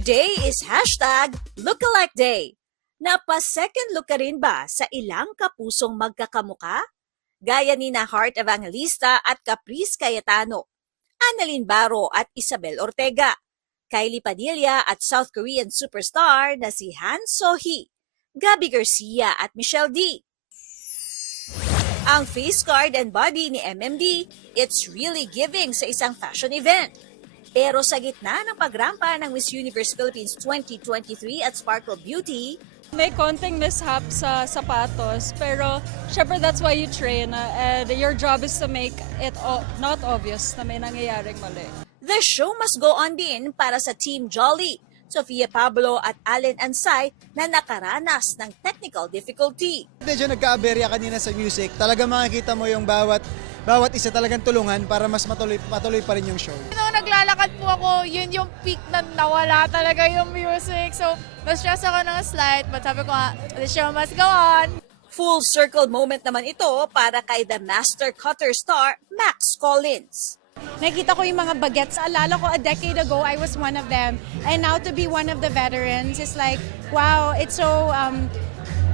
Today is hashtag Lookalike Day. Napa-second look ka rin ba sa ilang kapusong magkakamuka? Gaya ni na Heart Evangelista at Caprice Cayetano, Annalyn Baro at Isabel Ortega, Kylie Padilla at South Korean superstar na si Han So-hee, Gabby Garcia at Michelle D. Ang face card and body ni MMD, it's really giving sa isang fashion event. Pero sa gitna ng pagrampa ng Miss Universe Philippines 2023 at Sparkle Beauty, may konting mishap sa sapatos, pero syempre that's why you train and your job is to make it not obvious na may nangyayaring mali. the show must go on din para sa Team Jolly, Sofia Pablo at Allen Ansay na nakaranas ng technical difficulty. Medyo nagka-aberya kanina sa music. Talaga makikita mo yung bawat isa talagang tulungan para mas patuloy pa rin yung show. Nung naglalakad po ako, yun yung peak na nawala talaga yung music. So, na-stress ako ng slight, but sabi ko the show must go on. Full circle moment naman ito para kay the master cutter star Max Collins. Nakita ko yung mga bagets. Alala ko a decade ago, I was one of them. And now to be one of the veterans is like, wow, it's so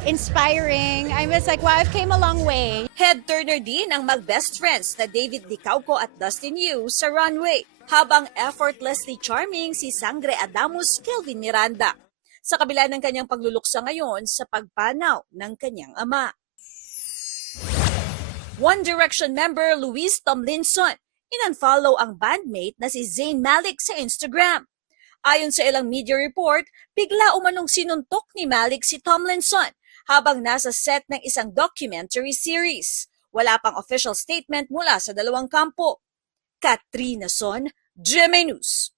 inspiring. I was like, wow, I've came a long way. Head-turner din ang mag-best friends na David Licauco at Dustin Yu sa runway, habang effortlessly charming si Sangre Adamus Kelvin Miranda, sa kabila ng kanyang pagluluksa ngayon sa pagpanaw ng kanyang ama. One Direction member Luis Tomlinson in-unfollow ang bandmate na si Zayn Malik sa Instagram. Ayon sa ilang media report, bigla umanong sinuntok ni Malik si Tomlinson habang nasa set ng isang documentary series. Wala pang official statement mula sa dalawang kampo. Katrina Son, GMA News.